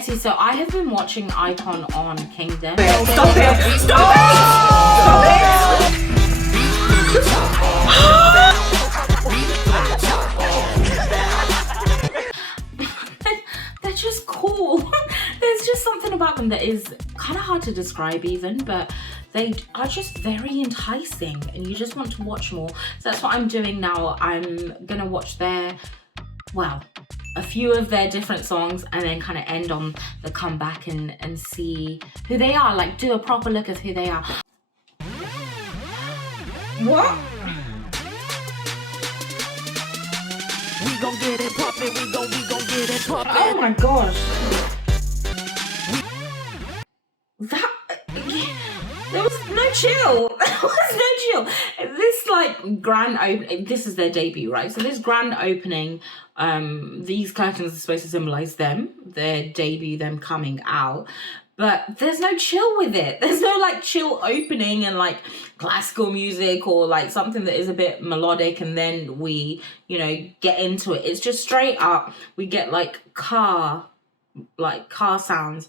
Yetti, so I have been watching iKON on Kingdom. Stop it! Stop it! They're just cool. There's just something about them that is kind of hard to describe even, but they are just very enticing and you just want to watch more. So that's what I'm doing now. I'm gonna watch a few of their different songs and then kind of end on the comeback and see who they are, like do a proper look of who they are. What? We gon' get it poppin', we gon' get it poppin'. Oh my gosh. There was no chill. There was no chill. This like grand opening, this is their debut, right? So this grand opening, these curtains are supposed to symbolize them, their debut, them coming out. But there's no chill with it. There's no like chill opening and like classical music or like something that is a bit melodic and then we, you know, get into it. It's just straight up. We get like car sounds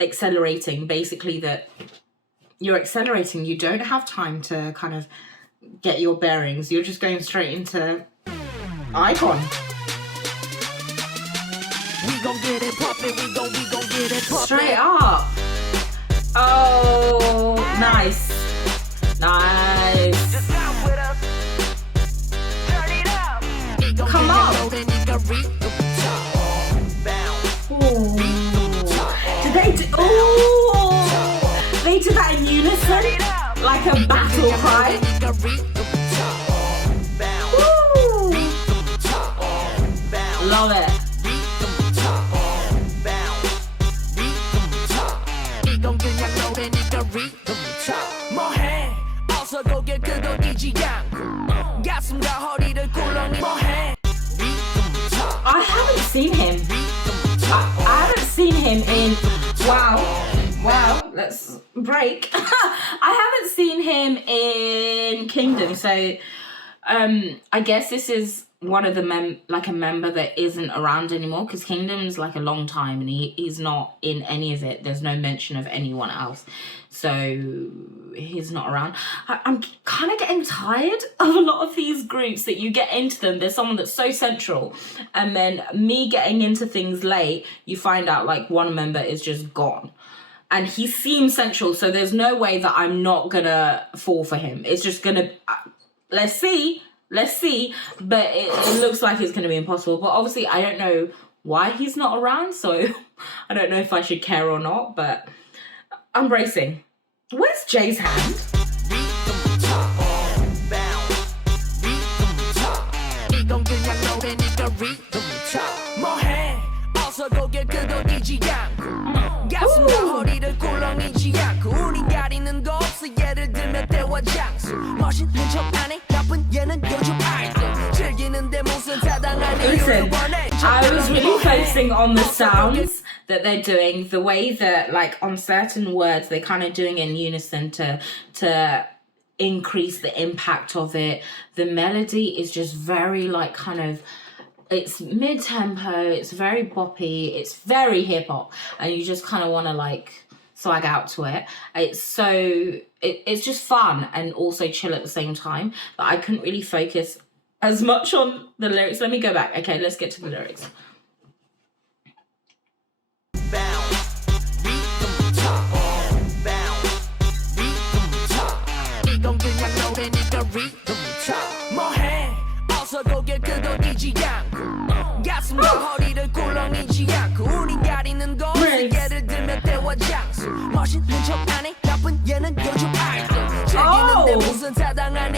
accelerating, basically that you're accelerating. You don't have time to kind of get your bearings. You're just going straight into iKON. We gon' get it poppin', we gon' get it poppin'. Straight up. Oh, nice. Nice. Come on. Ooh. Did they do? Ooh. They did that in unison, like a battle cry. Woo. Love it. I haven't seen him. I haven't seen him in wow, let's break. I haven't seen him in Kingdom, so I guess this is one of the a member that isn't around anymore, because Kingdom's like a long time and he's not in any of it. There's no mention of anyone else, so he's not around. I'm kind of getting tired of a lot of these groups that you get into them, there's someone that's so central, and then me getting into things late, you find out like one member is just gone. And he seems central, so there's no way that I'm not gonna fall for him. It's just gonna, let's see, but it looks like it's gonna be impossible. But obviously I don't know why he's not around, so I don't know if I should care or not, but I'm bracing. Where's Jay's hand? Listen, I was really focusing on the sounds that they're doing, the way that like on certain words they're kind of doing in unison to increase the impact of it. The melody is just very like kind of, it's mid-tempo, it's very boppy, it's very hip-hop, and you just kind of want to like swag out to it. It's just fun and also chill at the same time, but I couldn't really focus as much on the lyrics. Let me go back. Okay, let's get to the lyrics.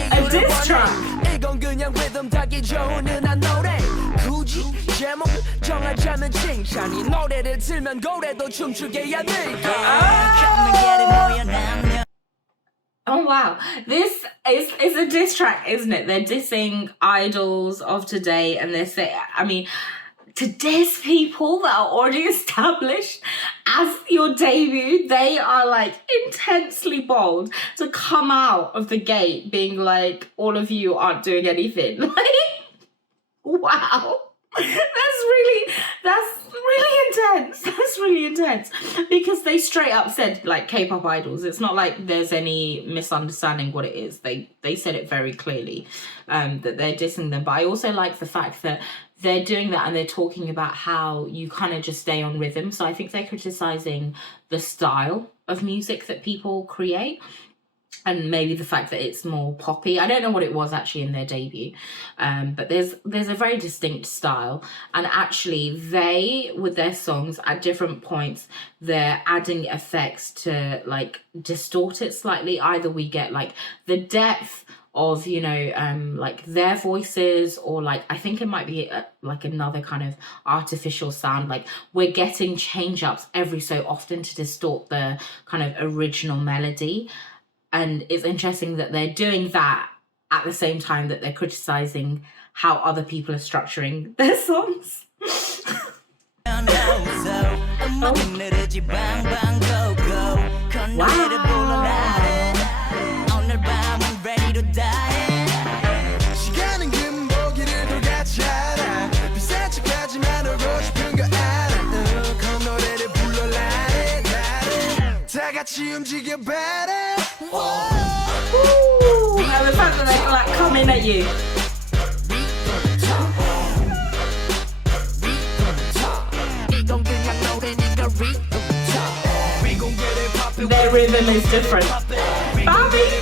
A diss track. Oh wow, this is a diss track, isn't it? They're dissing idols of today, and they're saying, I mean, to diss people that are already established as your debut, they are like intensely bold to come out of the gate being like, all of you aren't doing anything. Like, wow. That's really intense. That's really intense. Because they straight up said, like, K-pop idols. It's not like there's any misunderstanding what it is. They said it very clearly, that they're dissing them. But I also like the fact that they're doing that and they're talking about how you kind of just stay on rhythm. So I think they're criticizing the style of music that people create. And maybe the fact that it's more poppy. I don't know what it was actually in their debut. But there's a very distinct style. And actually they, with their songs, at different points, they're adding effects to like distort it slightly. Either we get like the depth of, you know, like their voices, or like, I think it might be like another kind of artificial sound. Like we're getting change ups every so often to distort the kind of original melody. And it's interesting that they're doing that at the same time that they're criticizing how other people are structuring their songs. And the fact that they're like coming at you. Their rhythm is different. Bobby!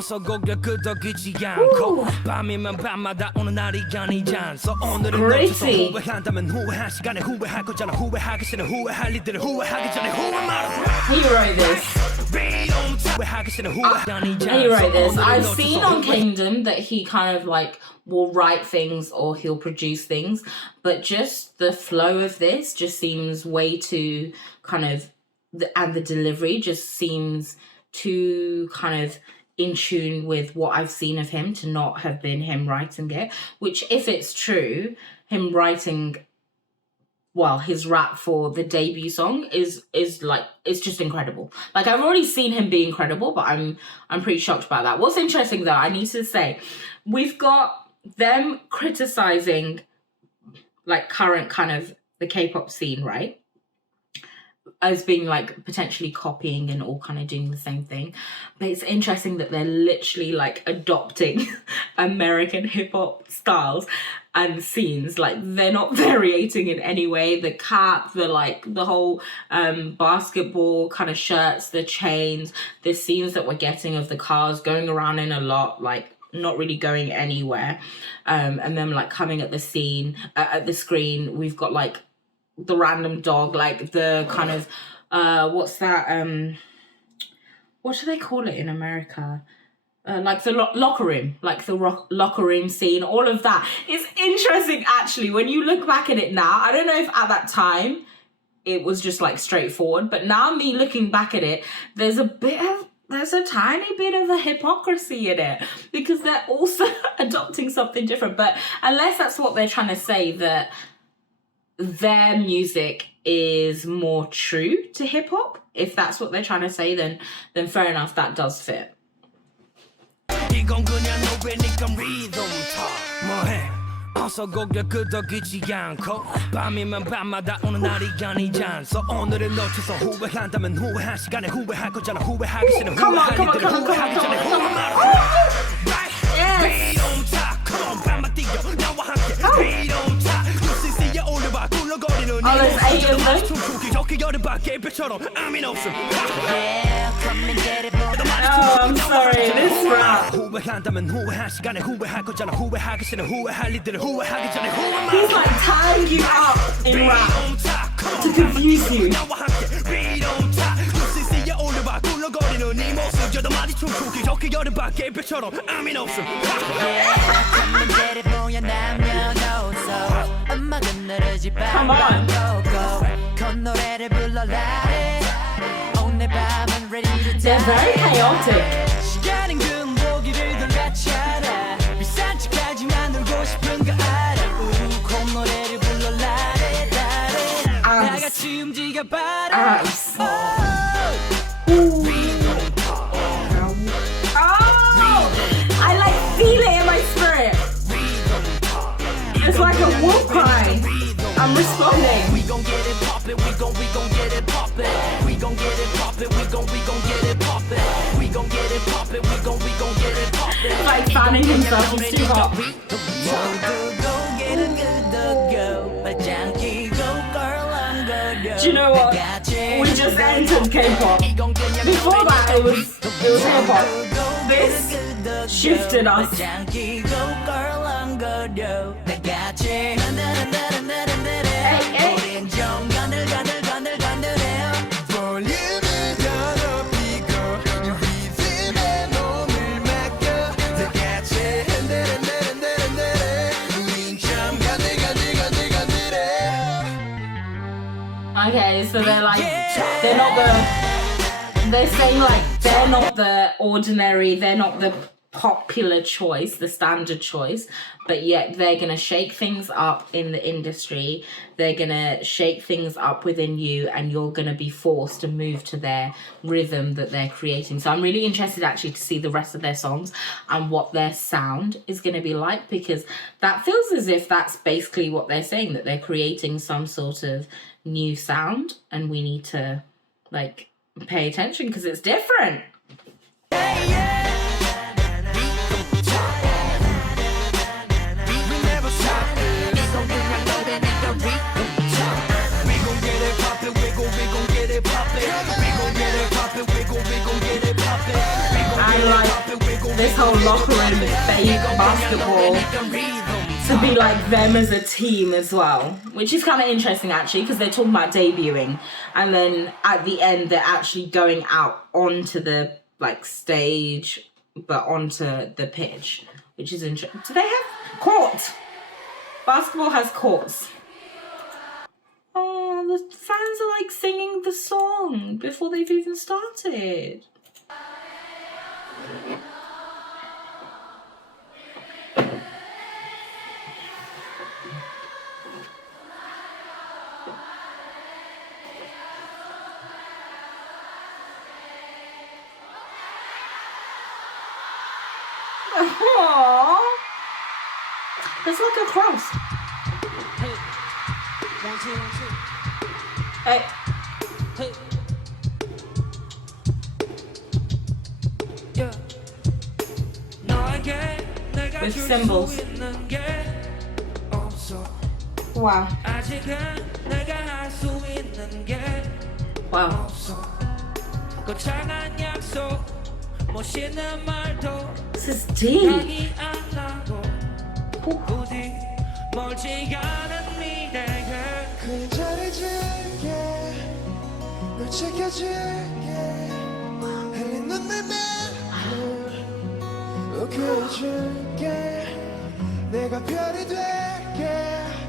어서 고개 끄덕이지 않고 밤이면 밤마다 오는 날이 아니잖소 오늘은 놓쳐서 후회한다면 후회할 시간에 후회할 거잖아 후회하기 싫은 후회할 일들을 후회하기 전에 후회 말아 He wrote this. He wrote this. I've seen on Kingdom that he kind of like will write things or he'll produce things, but just the flow of this just seems way too kind of, and the delivery just seems too kind of in tune with what I've seen of him to not have been him writing it, which if it's true, him writing, well, his rap for the debut song is like, it's just incredible. Like I've already seen him be incredible, but I'm pretty shocked about that. What's interesting though, I need to say, we've got them criticizing like current kind of the K-pop scene, right? As being like potentially copying and all kind of doing the same thing. But it's interesting that they're literally like adopting American hip hop styles and scenes. Like they're not variating in any way. The cap, the whole basketball kind of shirts, the chains, the scenes that we're getting of the cars going around in a lot, like not really going anywhere. And then like coming at the scene, at the screen, we've got like the random dog, like the kind of what's that what do they call it in America, like the locker room, like the locker room scene. All of that is interesting actually when you look back at it now. I don't know if at that time it was just like straightforward, but now me looking back at it, there's a tiny bit of a hypocrisy in it because they're also adopting something different. But unless that's what they're trying to say, that their music is more true to hip hop, if that's what they're trying to say, then fair enough, that does fit. 어서 고개 끄덕이지 않고 밤이면 밤마다 오는 날이 아니잖소 오늘을 놓쳐서 후회한다면 후회할 시간에 후회할 거잖아 후회하기 싫은 후회할 일들을 후회하기 전에 후회 말아 Oh, there's 8 of them. Oh, I'm sorry, this rap. He's like tying you up in rap to confuse you. Come on. They're very chaotic. like a wolf cry. I'm responding. We gon' get it poppin', we gon' get it poppin'. We gon' get it poppin', we gon' get it poppin'. We gon' get it poppin', we gon' get it poppin'. Like fanning himself, he's too hot. Do you know what? We just entered K-pop. Before that, it was hip-hop. This shifted us. Okay, so they're saying like they're not the ordinary, they're not the popular choice, the standard choice, but yet they're gonna shake things up in the industry, they're gonna shake things up within you, and you're gonna be forced to move to their rhythm that they're creating. So I'm really interested actually to see the rest of their songs and what their sound is gonna be like, because that feels as if that's basically what they're saying, that they're creating some sort of new sound, and we need to like pay attention because it's different. I like this whole locker room fake basketball to be like them as a team as well, which is kind of interesting actually, because they're talking about debuting and then at the end they're actually going out onto the like stage, but onto the pitch, which is interesting. Do they have court? Basketball has courts. Oh, the fans are like singing the song before they've even started. Aww. It's like a cross. Hey, 1, 2, 1, 2. Hey. Hey. Yeah. With symbols. Wow. Wow. This is deep.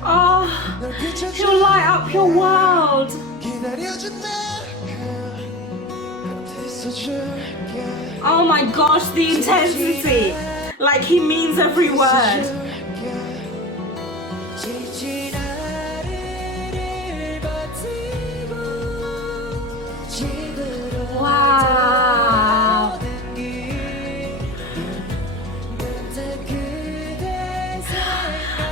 Oh, he'll light up your world. Oh my gosh, the intensity. Like he means every word. Wow.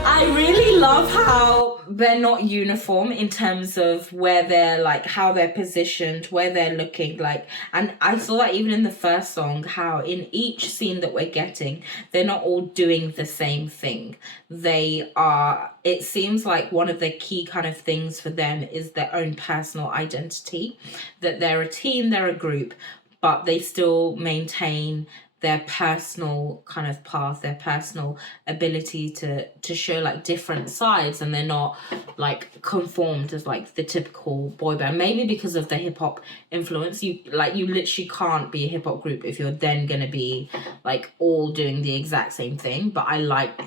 I really love how they're not uniform in terms of where they're like, how they're positioned, where they're looking like. And I saw that even in the first song, how in each scene that we're getting, they're not all doing the same thing. They are, it seems like one of the key kind of things for them is their own personal identity, that they're a team, they're a group, but they still maintain their personal kind of path, their personal ability to show like different sides, and they're not like conformed as like the typical boy band. Maybe because of the hip hop influence, you literally can't be a hip hop group if you're then gonna be like all doing the exact same thing. But I like,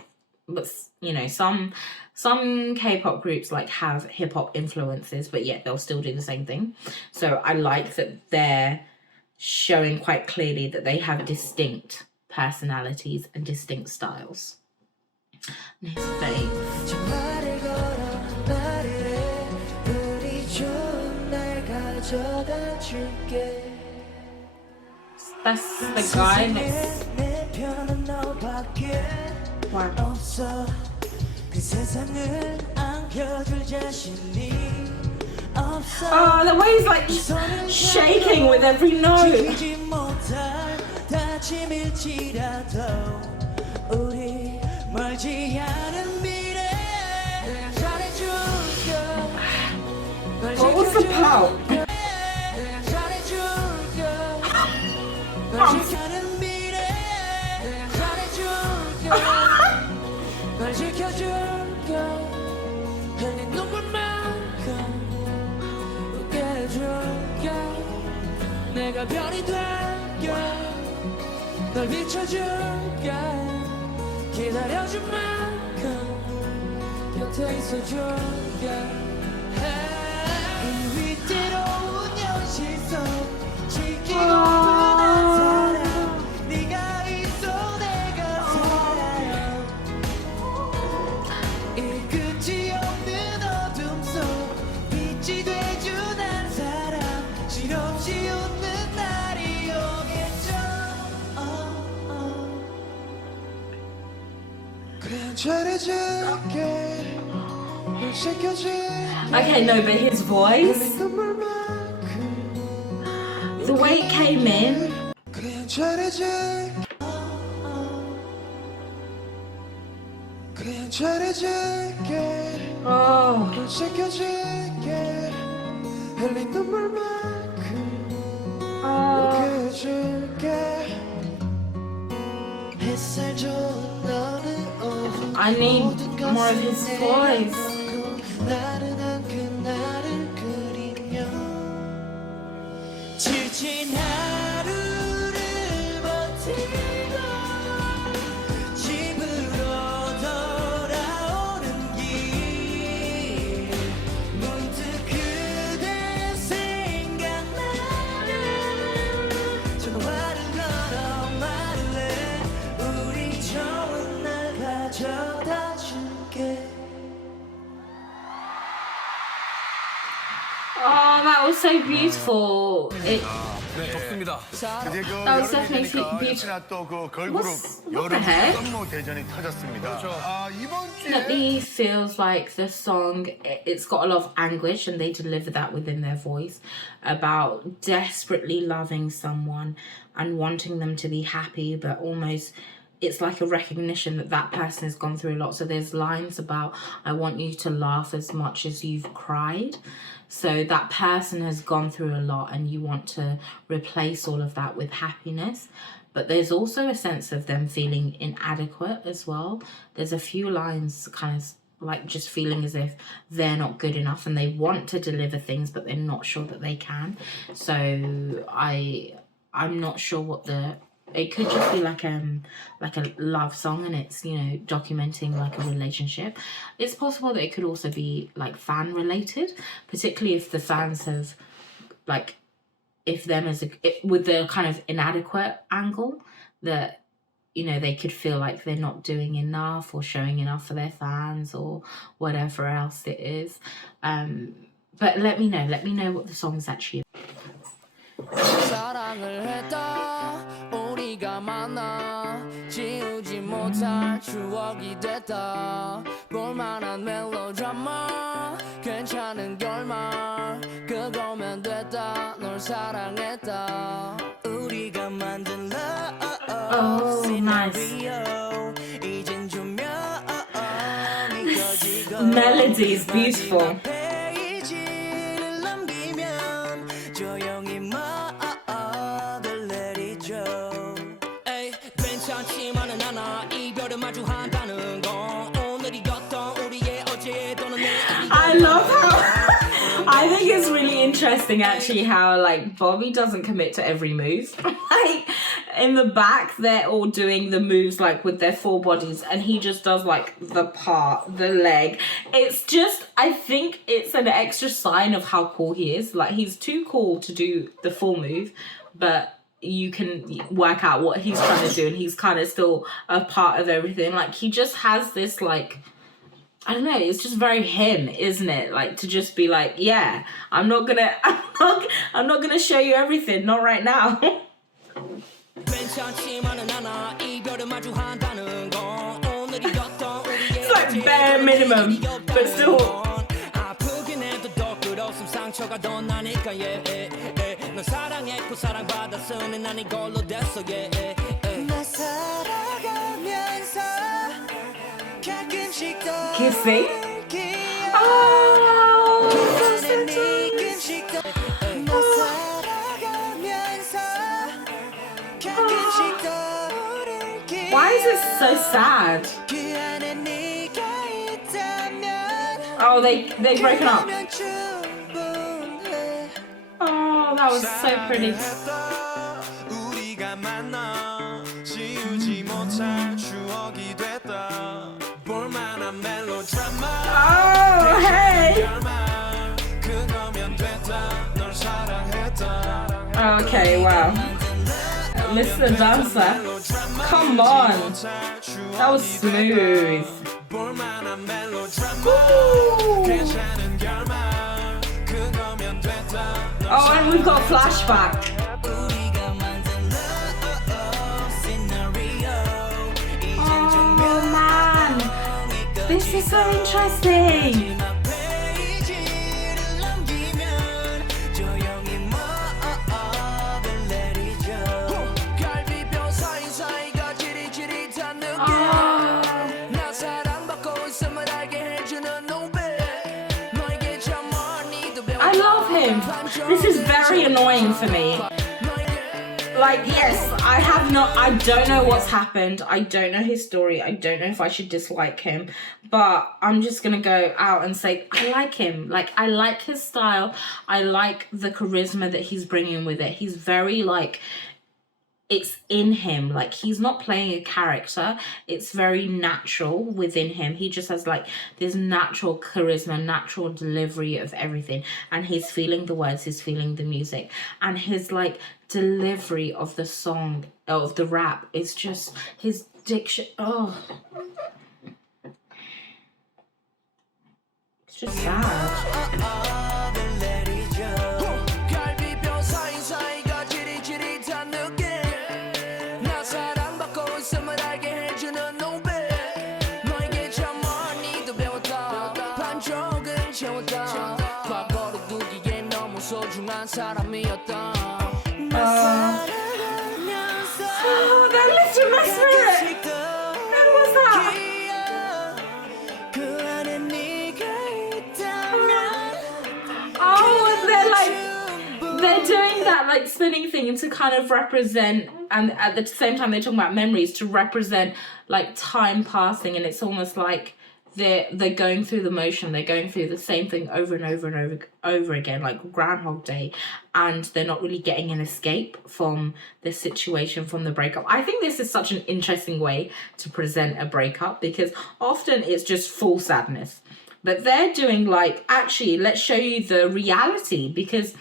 but you know, some K-pop groups like have hip hop influences, but yet they'll still do the same thing. So I like that they're showing quite clearly that they have distinct personalities and distinct styles. Next phase. That's the guy next. Wow. 그 세상을 안겨줄 자신이 없어. Oh, the way he's like shaking with every note. 지키지 못할 다짐일지라도 우리 멀지 않은 미래 내가 잘해줄게. What was the pout? 내가 잘해줄게. 널 지켜는 미래 내가 잘해줄게. 널 지켜줄게. 흘린 눈물만큼 웃게 해줄게. 내가 별이 될게. 널 비춰줄게. 기다려줄 만큼 곁에 있어줄게. 이 위태로운 현실 속 지키고픈 한 사람 네가 있어 내가 살아요. 이 끝이 없는 어둠 속 빛이 돼준 한 사람 실없이 웃는 날이 오겠죠. 그냥 잘해줄게. 널 지켜줄게. Okay, no, but his voice, the way it came in. 그냥 잘해줄게. 그냥 잘해줄게. Oh, 널 지켜줄게. 흘린 눈물만큼 웃게 해줄게. 햇살 좋은 어느 오후 I need more of his voice. 나른한 그날을 그리며 지친 하루를 버티고 집으로 돌아오는 길 문득 그대 생각나면 전화를 걸어 말을 해 우리 좋은 날 가져다 줄게. Oh, that was so beautiful. It, 네, 좋습니다. 이제 그 That was 여름이 definitely 되니까 beautiful. 역시나 또 그 걸그룹 What the 여름 heck? 썸머 대전이 터졌습니다. 이번 주에 definitely feels like the song, it's got a lot of anguish and they deliver that within their voice about desperately loving someone and wanting them to be happy, but almost it's like a recognition that that person has gone through a lot. So there's lines about, I want you to laugh as much as you've cried. So that person has gone through a lot and you want to replace all of that with happiness. But there's also a sense of them feeling inadequate as well. There's a few lines kind of like just feeling as if they're not good enough and they want to deliver things, but they're not sure that they can. So I'm not sure what it could just be like a love song and it's, you know, documenting like a relationship. It's possible that it could also be like fan related, particularly if the fans have like, if them as with the kind of inadequate angle that, you know, they could feel like they're not doing enough or showing enough for their fans or whatever else it is. But let me know what the song's actually about. 사랑을 했다 우리가 만나 지우지 못할 추억이 됐다 볼만한 멜로드라마 괜찮은 결말 그거면 됐다 널 사랑했다 우리가 만든 love scenario 이젠 조명이 꺼지고 Melody is beautiful. 페이지를 넘기면 조용히 말을 내리죠. 에이, 괜찮지만은 않아 이별을 마주한다는 건 오늘이었던 우리의 어제 또는 내일이 I love how I think it's really interesting actually how like Bobby doesn't commit to every move. Like in the back they're all doing the moves like with their full bodies and he just does like the leg. It's just, I think it's an extra sign of how cool he is. Like he's too cool to do the full move, but you can work out what he's trying to do and he's kind of still a part of everything. Like he just has this like, I don't know, it's just very him, isn't it? Like to just be like, yeah, I'm not gonna show you everything, not right now. It's like bare minimum, but still. 아프긴 해도 더 끌었음 상처가 더 나니까 yeah. 널 사랑했고 사랑받았으니 난 이걸로 됐어 yeah. 나 살아가면서 가끔씩 더 Kissing? Oh, that's so 느낌씩 더 나 살아가면서 가끔씩 떠오르게 Why is it so sad? 그 안에 네가 있다면 Oh, they broken up. 충분해 Oh, that was so pretty. 우리가 만나 지우지 못할 추억이 됐다 볼만한 멜로드라마 Oh, hey. 그거면 됐다 널 사랑했다 Okay, wow. Mr. Dancer. Come on. That was smooth. 볼만한 멜로드라마 Ooh. 괜찮은 결말 그거면 됐다 Oh, and we've got a flashback. 우리가 만든 love scenario Oh, man. This is so interesting. 페이지를 넘기면 조용히 뭐를 내리죠 갈비뼈 사이사이가 지릿지릿한 느낌 나 사랑받고 있음을 알게 해주는 노래 너에게 참 멀리도 배워 I love him. This is very annoying for me. Like, yes, I don't know what's happened. I don't know his story. I don't know if I should dislike him. But I'm just going to go out and say, I like him. Like, I like his style. I like the charisma that he's bringing with it. He's very, like, it's in him. Like, he's not playing a character. It's very natural within him. He just has, like, this natural charisma, natural delivery of everything. And he's feeling the words, he's feeling the music. And his, like, delivery of the song, of the rap, is just, his diction, oh. It's just sad. 갈비뼈 사이사이가 지릿지릿한 느낌 나 사랑받고 있음을 알게 해주는 노래 너에게 참 많이도 배웠다 반쪽은 채웠다 과거를 두기에 너무 소중한 사람이었다 Oh, that lifted my spirit. When was that? 그 안에 네가 있다면 Oh, and they're doing that like spinning thing to kind of represent, and at the same time they're talking about memories to represent like time passing, and it's almost like they're going through the motion, they're going through the same thing over and over and over again, like Groundhog Day, and they're not really getting an escape from the situation, from the breakup. I think this is such an interesting way to present a breakup, because often it's just full sadness, but they're doing like, actually, let's show you the reality, because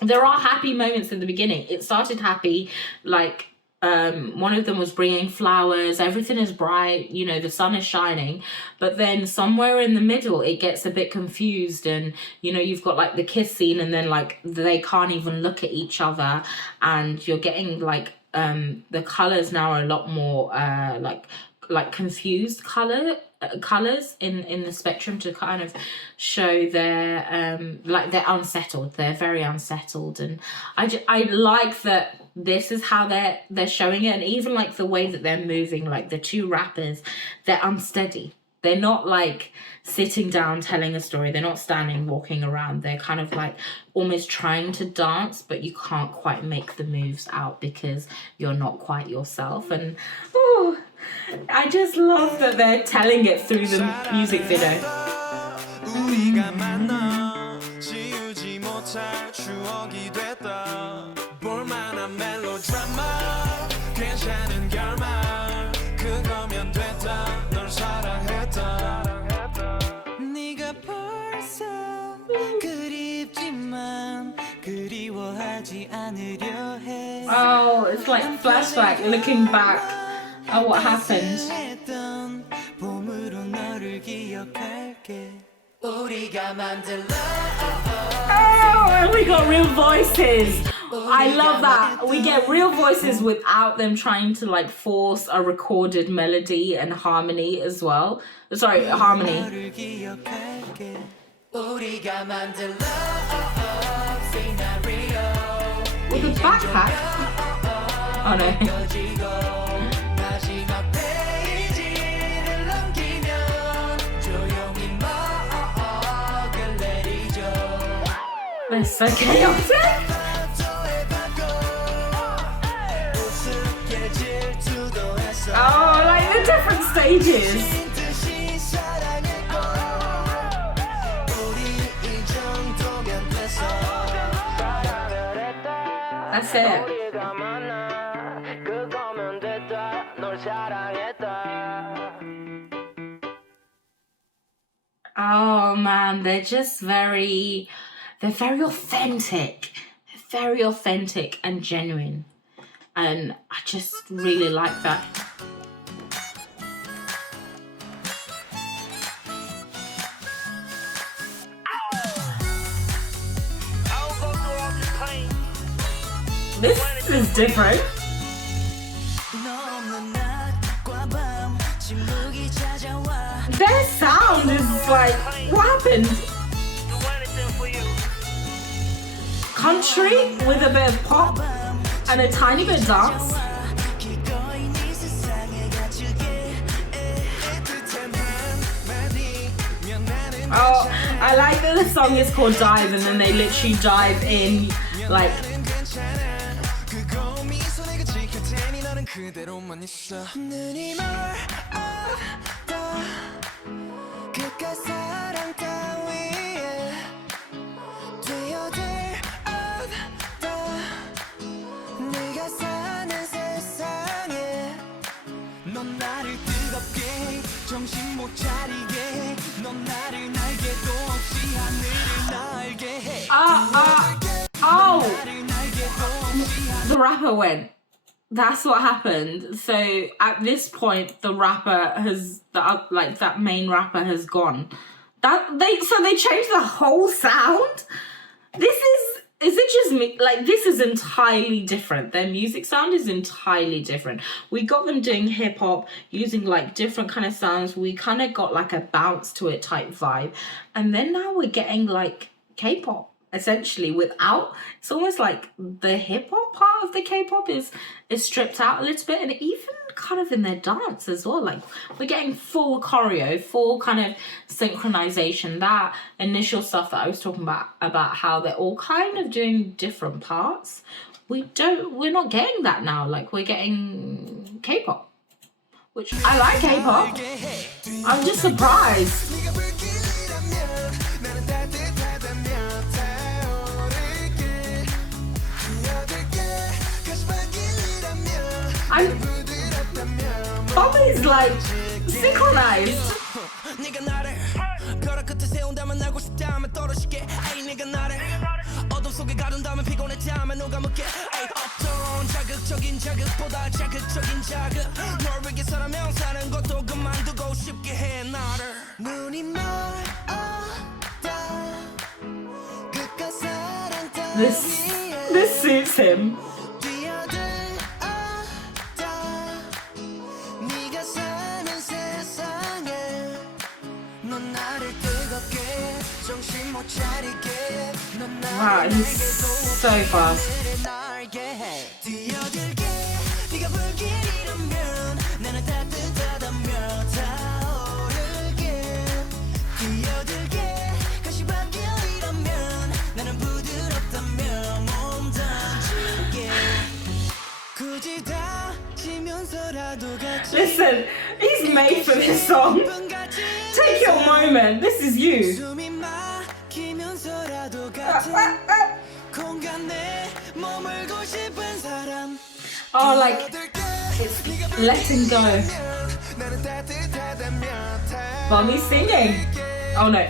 there are happy moments in the beginning. It started happy, like one of them was bringing flowers, everything is bright, you know, the sun is shining, but then somewhere in the middle it gets a bit confused, and you know, you've got like the kiss scene, and then like they can't even look at each other, and you're getting like the colors now are a lot more like confused colors in the spectrum, to kind of show their like they're unsettled, they're very unsettled. And I like that this is how they're showing it, and even like the way that they're moving, like the two rappers, they're unsteady. They're not like sitting down telling a story, they're not standing walking around, they're kind of like almost trying to dance, but you can't quite make the moves out because you're not quite yourself. And ooh, I just love that they're telling it through the music video. 우리가 만나 지우지 못할 추억이 됐다 볼만한 멜로드라마 괜찮은 결말 그거면 됐다 널 사랑했다 네가 벌써 그립지만 그리워하지 않으려 해 Oh, it's like flashback, looking back at what happened. 봄으로 너를 기억할게 우리가 만든 love Oh, and we got real voices. I love that. We get real voices without them trying to like force a recorded melody and harmony as well. Sorry, harmony. With a backpack? Oh no. They're so chaotic. Oh, like the different stages. That's it. Oh man, they're very authentic. Very authentic and genuine. And I just really like that. This is different. Their sound is like, what happened? Country with a bit of pop and a tiny bit of dance. Oh, I like that the song is called Dive and then they literally dive in like. Oh, the rapper went. That's what happened. So at this point, the rapper has that main rapper has gone. They changed the whole sound. Is it just me? Like, this is entirely different. Their music sound is entirely different. We got them doing hip hop, using like different kind of sounds. We kind of got like a bounce to it type vibe. And then now we're getting like K-pop, essentially, without, it's almost like the hip hop part of the K-pop is stripped out a little bit, and even kind of in their dance as well. Like, we're getting full choreo, full kind of synchronization. That initial stuff that I was talking about how they're all kind of doing different parts. We're not getting that now. Like, we're getting K-pop, which I like K-pop. I'm just surprised. Pop is like synchronized. This suits him. Wow, he's so fast. Listen, he's made for this song. Take your moment. This is you. Oh, like, it's letting go. Mommy's singing. Oh no.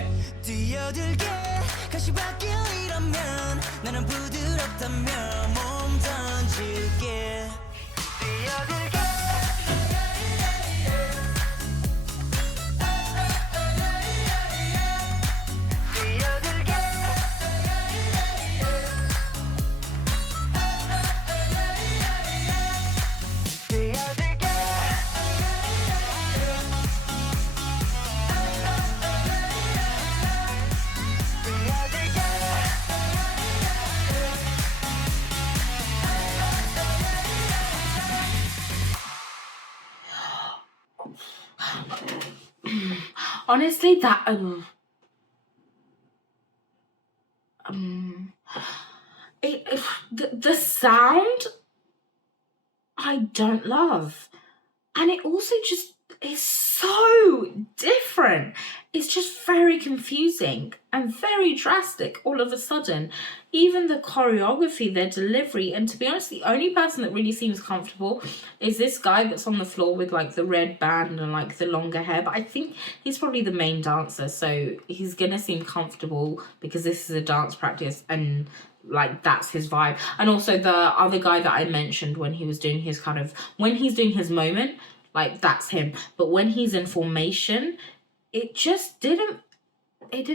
Honestly, that the sound I don't love, and it also just is so different. It's just very confusing and very drastic all of a sudden. Even the choreography, their delivery, and to be honest, the only person that really seems comfortable is this guy that's on the floor with like the red band and like the longer hair. But I think he's probably the main dancer, so he's gonna seem comfortable because this is a dance practice and like that's his vibe. And also the other guy that I mentioned when he was doing his when he's doing his moment, like that's him. But when he's in formation, it just didn't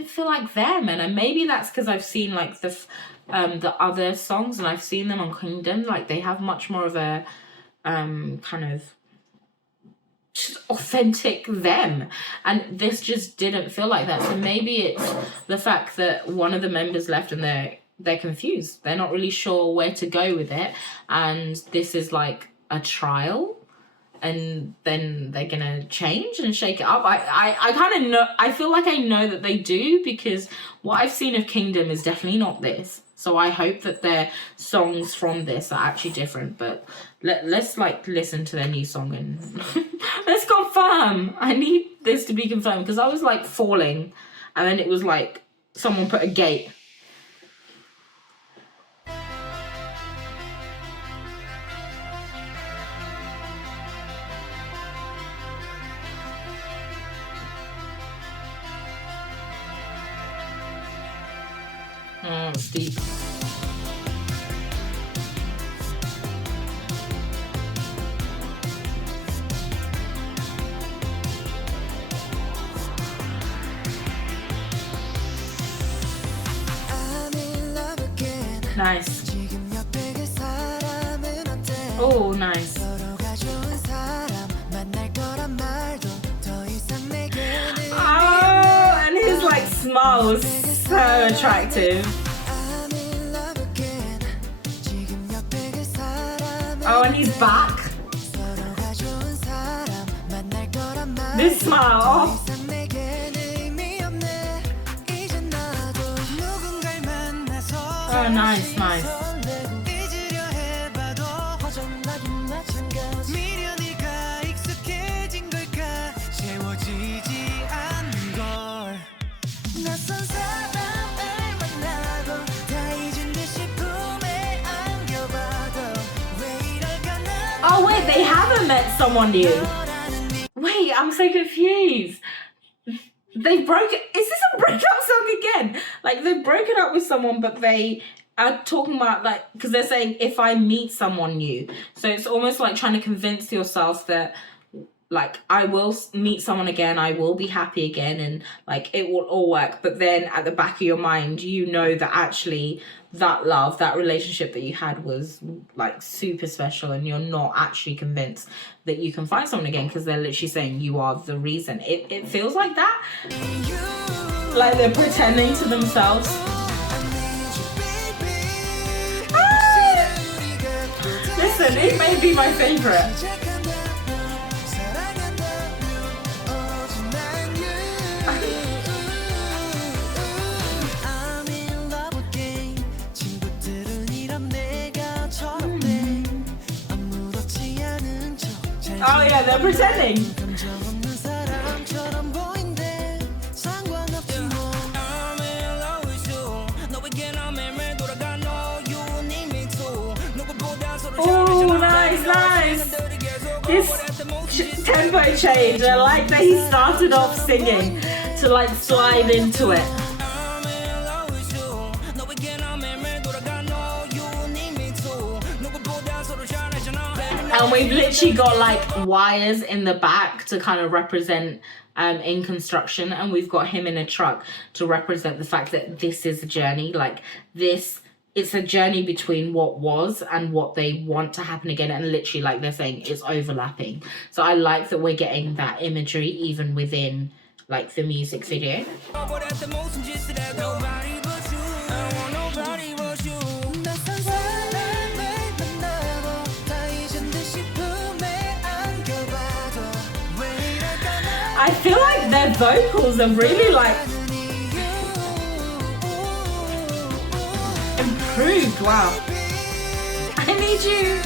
feel like them. And maybe that's because I've seen like the other songs and I've seen them on Kingdom. Like they have much more of a kind of just authentic them, and this just didn't feel like that. So maybe it's the fact that one of the members left and they're confused. They're not really sure where to go with it, and this is like a trial, and then they're gonna change and shake it up. I kind of know, I feel like I know that they do, because what I've seen of Kingdom is definitely not this. So I hope that their songs from this are actually different. But let's like listen to their new song and let's confirm. I need this to be confirmed, because I was like falling and then it was like someone put a gate. Oh, it's deep. Nice. Oh, nice. Oh, and his like smile was so attractive. Oh, and he's back. This smile. Oh. Oh, nice, nice. Oh wait, they haven't met someone new. Wait, I'm so confused. They broke it. Is this a breakup song again? Like they've broken up with someone, but they are talking about like, because they're saying if I meet someone new. So it's almost like trying to convince yourself that like I will meet someone again, I will be happy again, and like it will all work. But then at the back of your mind, you know that actually that love, that relationship that you had was like super special, and you're not actually convinced that you can find someone again, because they're literally saying you are the reason. It feels like that. Like they're pretending to themselves. Ah! Listen, it may be my favorite. Oh yeah, they're pretending. Oh, nice, nice. This tempo change. I like that he started off singing to like slide into it. And we've literally got like wires in the back to kind of represent in construction, and we've got him in a truck to represent the fact that this is a journey. Like this, it's a journey between what was and what they want to happen again, and literally like they're saying it's overlapping. So I like that we're getting that imagery even within like the music video. I feel like their vocals are really like improved. Wow. I need you.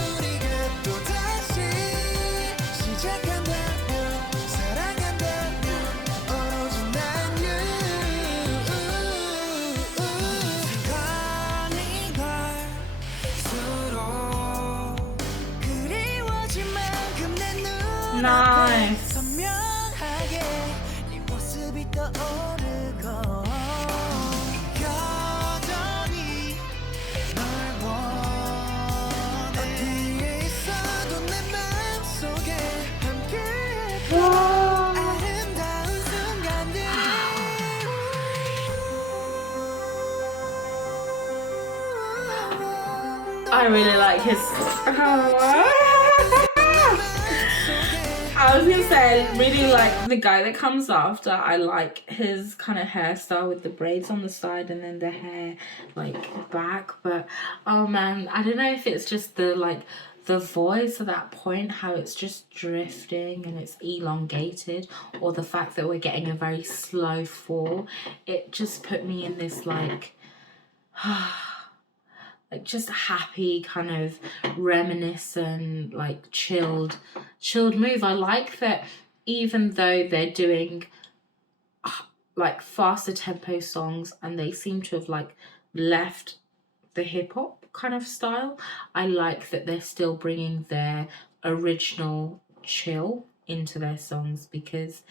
Nice. I really like his. I was gonna say, I really like the guy that comes after. I like his kind of hairstyle with the braids on the side and then the hair like back. But oh man, I don't know if it's just the voice at that point, how it's just drifting and it's elongated, or the fact that we're getting a very slow fall. It just put me in this like just happy kind of reminiscent, like chilled move. I like that even though they're doing like faster tempo songs and they seem to have like left the hip hop kind of style, I like that they're still bringing their original chill into their songs, because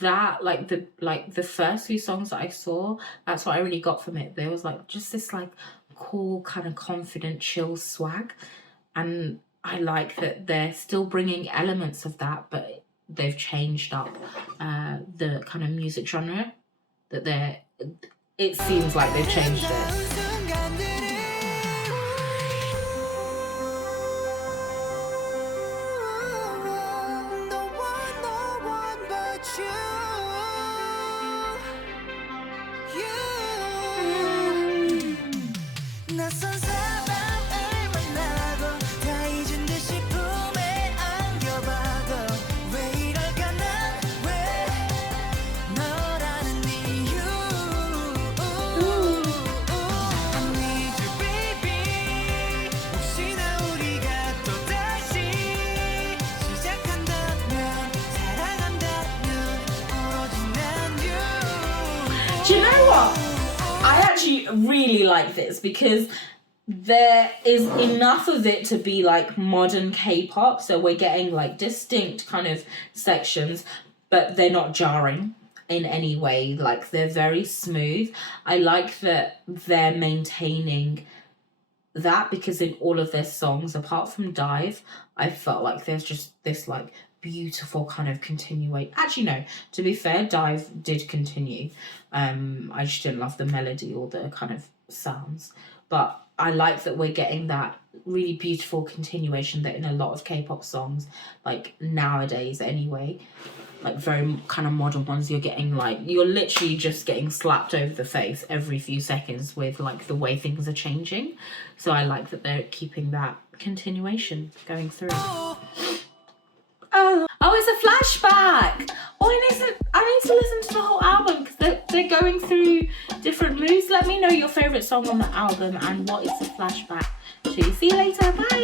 that the first few songs that I saw, that's what I really got from it. There was like just this like cool kind of confident chill swag, and I like that they're still bringing elements of that, but they've changed up the kind of music genre that it seems like they've changed it. Do you know what? I actually really like this because there is enough of it to be like modern K-pop. So we're getting like distinct kind of sections, but they're not jarring in any way. Like they're very smooth. I like that they're maintaining that, because in all of their songs, apart from Dive, I felt like there's just this like beautiful kind of continuate. Actually, no, to be fair, Dive did continue. I just didn't love the melody or the kind of sounds, but I like that we're getting that really beautiful continuation that in a lot of K-pop songs, like nowadays anyway, like very kind of modern ones, you're literally just getting slapped over the face every few seconds with like the way things are changing. So I like that they're keeping that continuation going through. Oh, it's a flashback. Oh, I need to listen to the whole album because they're going through different moods. Let me know your favourite song on the album and what it's a flashback to. See you later. Bye.